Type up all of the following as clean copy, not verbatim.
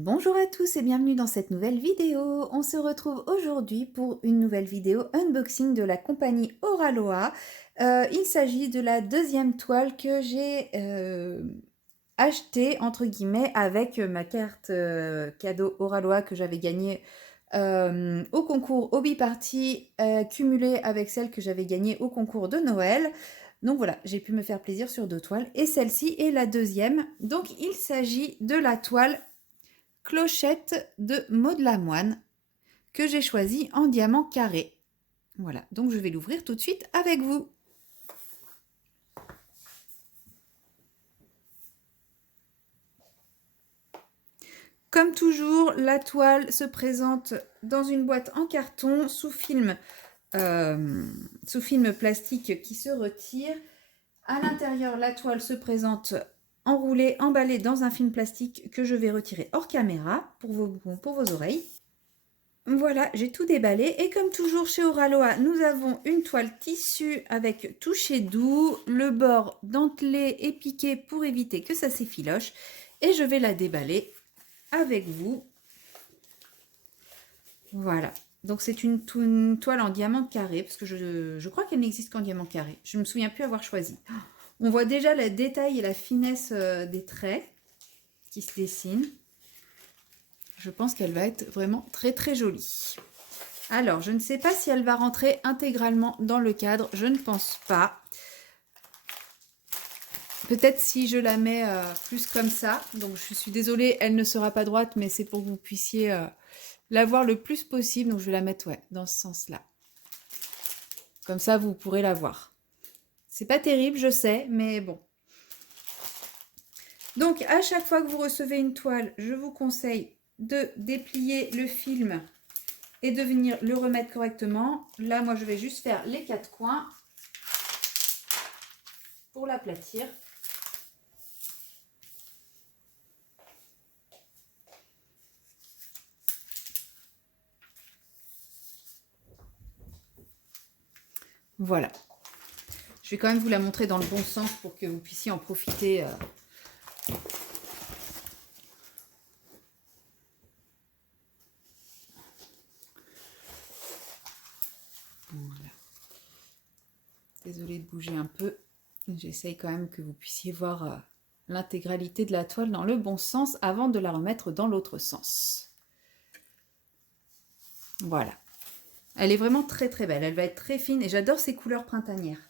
Bonjour à tous et bienvenue dans cette nouvelle vidéo. On se retrouve aujourd'hui pour une nouvelle vidéo unboxing de la compagnie Oraloa. Il s'agit de la deuxième toile que j'ai achetée entre guillemets avec ma carte cadeau Oraloa que j'avais gagnée au concours Hobby Party, cumulée avec celle que j'avais gagnée au concours de Noël. Donc voilà, j'ai pu me faire plaisir sur deux toiles et celle-ci est la deuxième. Donc il s'agit de la toile Clochette de Maud Lamoine que j'ai choisi en diamant carré. Voilà, donc je vais l'ouvrir tout de suite avec vous. Comme toujours, la toile se présente dans une boîte en carton sous film plastique qui se retire. À l'intérieur, la toile se présente enroulée, emballée dans un film plastique que je vais retirer hors caméra pour vos oreilles. Voilà, j'ai tout déballé et comme toujours chez Oraloa, nous avons une toile tissu avec toucher doux, le bord dentelé et piqué pour éviter que ça s'effiloche et je vais la déballer avec vous. Voilà, donc c'est une toile en diamant carré parce que je crois qu'elle n'existe qu'en diamant carré. Je ne me souviens plus avoir choisi. On voit déjà le détail et la finesse des traits qui se dessinent. Je pense qu'elle va être vraiment très très jolie. Alors, je ne sais pas si elle va rentrer intégralement dans le cadre. Je ne pense pas. Peut-être si je la mets plus comme ça. Donc, je suis désolée, elle ne sera pas droite, mais c'est pour que vous puissiez la voir le plus possible. Donc, je vais la mettre dans ce sens-là. Comme ça, vous pourrez la voir. C'est pas terrible, je sais, mais bon. Donc, à chaque fois que vous recevez une toile, je vous conseille de déplier le film et de venir le remettre correctement. Là, moi, je vais juste faire les 4 coins pour l'aplatir. Voilà. Je vais quand même vous la montrer dans le bon sens pour que vous puissiez en profiter. Voilà. Désolée de bouger un peu. J'essaye quand même que vous puissiez voir l'intégralité de la toile dans le bon sens avant de la remettre dans l'autre sens. Voilà. Elle est vraiment très très belle. Elle va être très fine et j'adore ces couleurs printanières.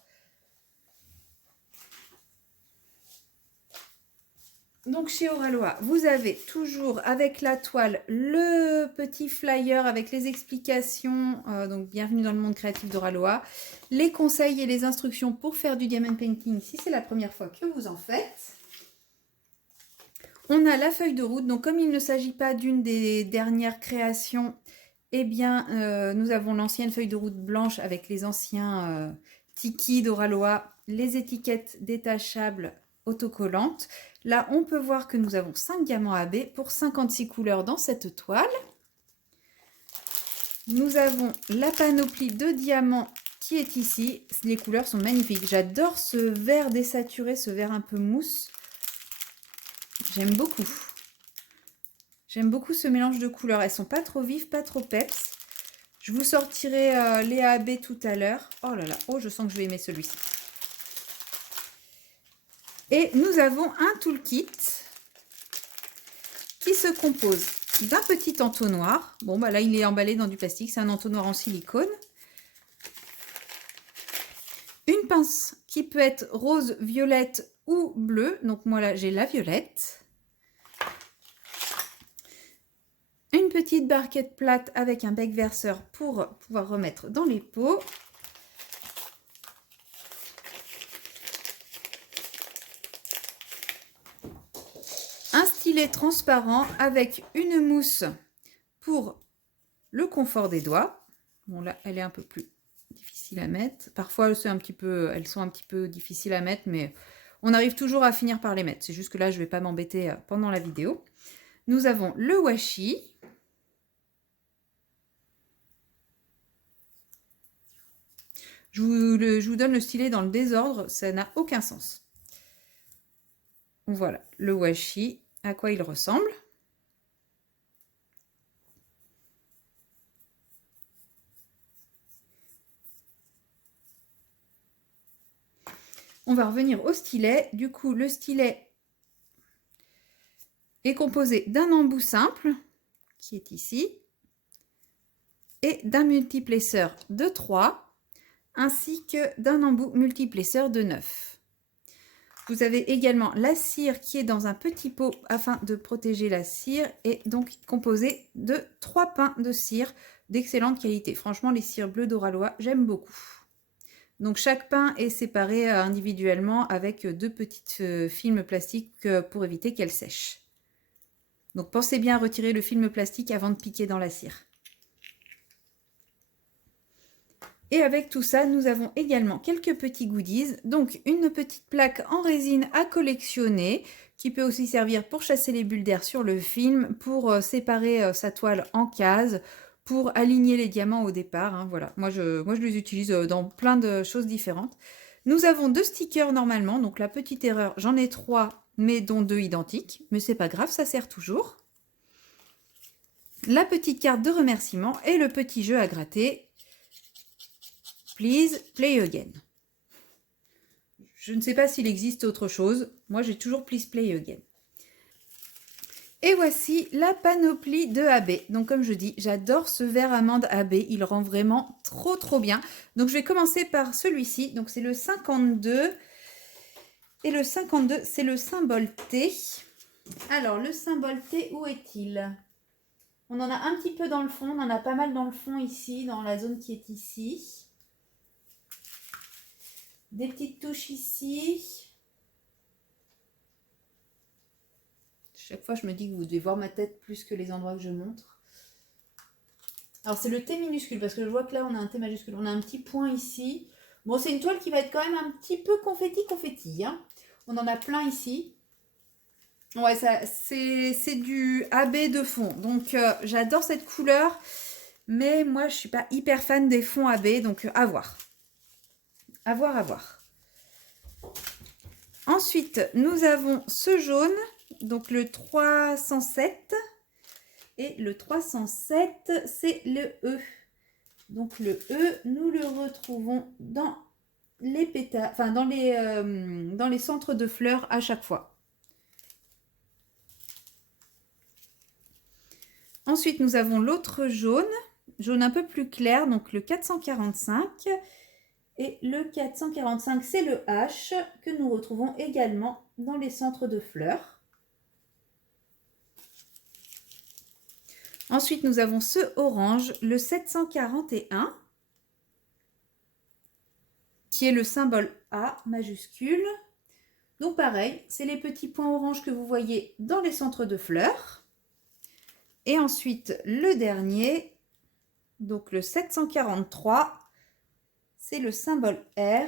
Donc chez Oraloa, vous avez toujours avec la toile le petit flyer avec les explications, donc bienvenue dans le monde créatif d'Oraloa, les conseils et les instructions pour faire du diamond painting si c'est la première fois que vous en faites. On a la feuille de route, donc comme il ne s'agit pas d'une des dernières créations, eh bien nous avons l'ancienne feuille de route blanche avec les anciens tiki d'Oraloa, les étiquettes détachables autocollantes. Là, on peut voir que nous avons 5 diamants AB pour 56 couleurs dans cette toile. Nous avons la panoplie de diamants qui est ici. Les couleurs sont magnifiques. J'adore ce vert désaturé, ce vert un peu mousse. J'aime beaucoup. J'aime beaucoup ce mélange de couleurs. Elles sont pas trop vives, pas trop peps. Je vous sortirai les AB tout à l'heure. Oh là là, oh, je sens que je vais aimer celui-ci. Et nous avons un toolkit qui se compose d'un petit entonnoir. Bon, bah là, il est emballé dans du plastique. C'est un entonnoir en silicone. Une pince qui peut être rose, violette ou bleue. Donc, moi, là, j'ai la violette. Une petite barquette plate avec un bec verseur pour pouvoir remettre dans les pots. Un stylet transparent avec une mousse pour le confort des doigts. Bon là, elle est un peu plus difficile à mettre. Parfois, elles sont un petit peu difficiles à mettre, mais on arrive toujours à finir par les mettre. C'est juste que là, je ne vais pas m'embêter pendant la vidéo. Nous avons le washi. Je vous donne le stylet dans le désordre, ça n'a aucun sens. Voilà, le washi, à quoi il ressemble. On va revenir au stylet. Du coup, le stylet est composé d'un embout simple, qui est ici, et d'un multiplesseur de 3, ainsi que d'un embout multiplesseur de 9. Vous avez également la cire qui est dans un petit pot afin de protéger la cire, et donc composée de 3 pains de cire d'excellente qualité. Franchement, les cires bleues d'Oralois, j'aime beaucoup. Donc chaque pain est séparé individuellement avec 2 petites films plastiques pour éviter qu'elles sèchent. Donc pensez bien à retirer le film plastique avant de piquer dans la cire. Et avec tout ça, nous avons également quelques petits goodies. Donc une petite plaque en résine à collectionner qui peut aussi servir pour chasser les bulles d'air sur le film, pour séparer sa toile en cases, pour aligner les diamants au départ. Hein, voilà, moi je les utilise dans plein de choses différentes. Nous avons 2 stickers normalement, donc la petite erreur, j'en ai 3, mais dont 2 identiques. Mais c'est pas grave, ça sert toujours. La petite carte de remerciement et le petit jeu à gratter. Please play again. Je ne sais pas s'il existe autre chose. Moi, j'ai toujours please play again. Et voici la panoplie de AB. Donc, comme je dis, j'adore ce vert amande AB. Il rend vraiment trop bien. Donc, je vais commencer par celui-ci. Donc, c'est le 52. Et le 52, c'est le symbole T. Alors, le symbole T, où est-il? On en a un petit peu dans le fond. On en a pas mal dans le fond ici, dans la zone qui est ici. Des petites touches ici. Chaque fois, je me dis que vous devez voir ma tête plus que les endroits que je montre. Alors, c'est le T minuscule, parce que je vois que là, on a un T majuscule. On a un petit point ici. Bon, c'est une toile qui va être quand même un petit peu confetti. Hein. On en a plein ici. Ouais, c'est du AB de fond. Donc, j'adore cette couleur. Mais moi, je ne suis pas hyper fan des fonds AB. Donc, à voir. À voir. Ensuite, nous avons ce jaune. Donc le 307 et le 307, c'est le E. Donc le E, nous le retrouvons dans les pétales, enfin dans les centres de fleurs à chaque fois. Ensuite, nous avons l'autre jaune un peu plus clair, donc le 445. Et le 445, c'est le H que nous retrouvons également dans les centres de fleurs. Ensuite, nous avons ce orange, le 741, qui est le symbole A majuscule. Donc pareil, c'est les petits points orange que vous voyez dans les centres de fleurs. Et ensuite, le dernier, donc le 743, c'est le symbole R,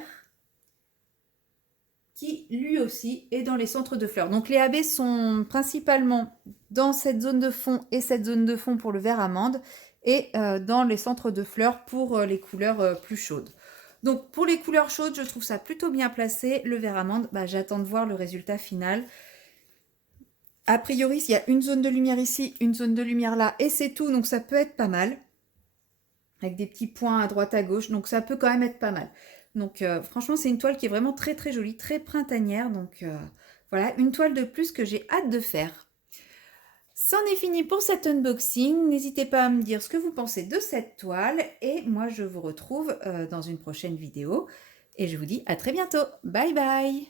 qui lui aussi est dans les centres de fleurs. Donc les AB sont principalement dans cette zone de fond et cette zone de fond pour le vert amande, et dans les centres de fleurs pour les couleurs plus chaudes. Donc pour les couleurs chaudes, je trouve ça plutôt bien placé. Le vert amande, j'attends de voir le résultat final. A priori, il y a une zone de lumière ici, une zone de lumière là, et c'est tout, donc ça peut être pas mal. Avec des petits points à droite à gauche, donc ça peut quand même être pas mal. Donc franchement, c'est une toile qui est vraiment très jolie, très printanière. Donc voilà, une toile de plus que j'ai hâte de faire. C'en est fini pour cet unboxing. N'hésitez pas à me dire ce que vous pensez de cette toile. Et moi, je vous retrouve dans une prochaine vidéo. Et je vous dis à très bientôt. Bye bye!